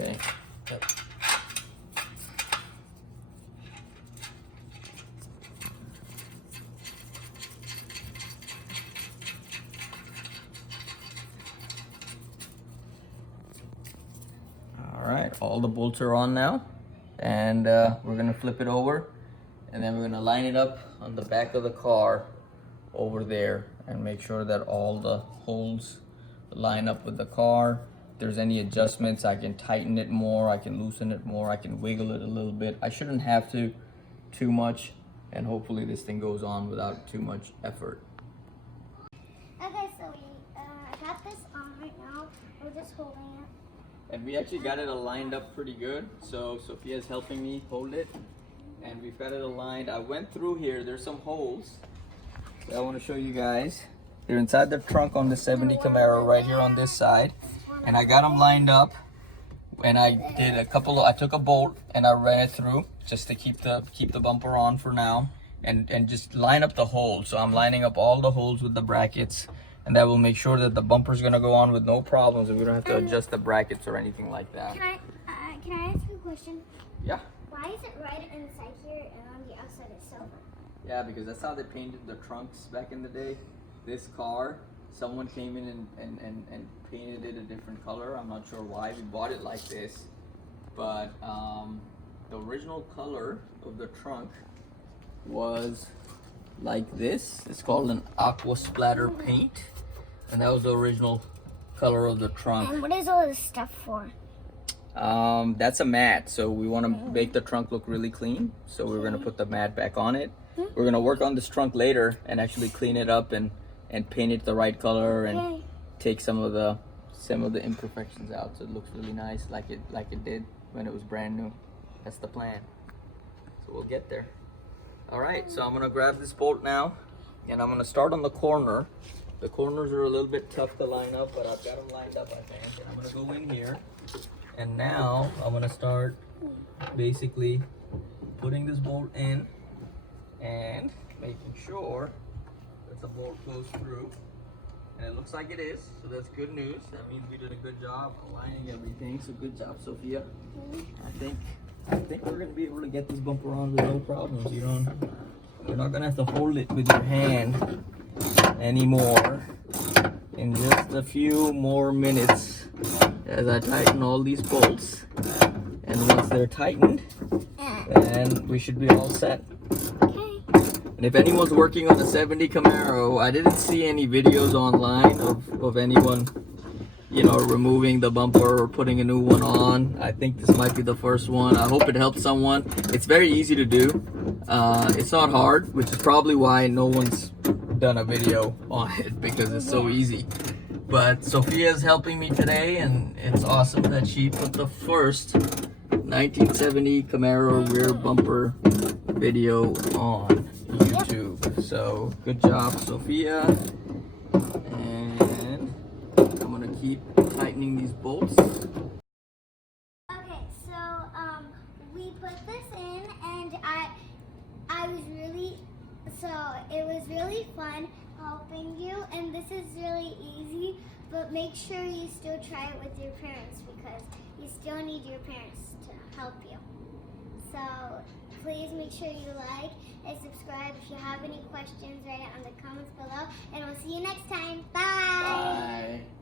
Okay. Yep. All right, all the bolts are on now, and we're gonna flip it over, and then we're gonna line it up on the back of the car over there and make sure that all the holes line up with the car. If there's any adjustments, I can tighten it more, I can loosen it more, I can wiggle it a little bit. I shouldn't have to too much, and hopefully this thing goes on without too much effort. Okay, so I got this on right now. We're just holding it. And we actually got it aligned up pretty good. So Sophia's helping me hold it, and we've got it aligned. I went through here, there's some holes that I want to show you guys. They're inside the trunk on the 70 Camaro right here on this side. And I got them lined up, and I did I took a bolt and I ran it through just to keep the bumper on for now, and just line up the holes. So I'm lining up all the holes with the brackets, and that will make sure that the bumper's gonna go on with no problems, and we don't have to adjust the brackets or anything like that. Can I ask you a question? Yeah. Why is it right inside here and on the outside it's silver? Yeah, because that's how they painted the trunks back in the day. This car, someone came in and painted it a different color. I'm not sure why. We bought it like this, but the original color of the trunk was like this. It's called an aqua splatter paint, and that was the original color of the trunk. And what is all this stuff for? That's a mat, so we want to make the trunk look really clean, so we're going to put the mat back on it. We're going to work on this trunk later and actually clean it up and paint it the right color and take some of the imperfections out, so it looks really nice like it did when it was brand new. That's the plan, so we'll get there. All right, so I'm going to grab this bolt now, and I'm going to start on the corner. The corners are a little bit tough to line up, but I've got them lined up, I think. And I'm going to go in here, and now I'm going to start basically putting this bolt in and making sure that the bolt goes through. And it looks like it is, so that's good news. That means we did a good job aligning everything, so good job, Sophia. I think we're gonna be able to get this bumper on with no problems. You're not gonna have to hold it with your hand anymore. In just a few more minutes, as I tighten all these bolts, and once they're tightened, then we should be all set. And if anyone's working on a 70 Camaro, I didn't see any videos online of anyone, removing the bumper or putting a new one on. I think this might be the first one. I hope it helps someone. It's very easy to do. It's not hard, which is probably why no one's done a video on it, because it's so easy. But Sophia's helping me today, and it's awesome that she put the first 1970 Camaro rear bumper video on YouTube. So good job, Sophia. And I'm gonna keep tightening these bolts. Okay, so we put this in, and it was really fun helping you, and this is really easy, but make sure you still try it with your parents, because you still need your parents to help you. So please make sure you like and subscribe. If you have any questions, write it on the comments below, and we'll see you next time. Bye! Bye.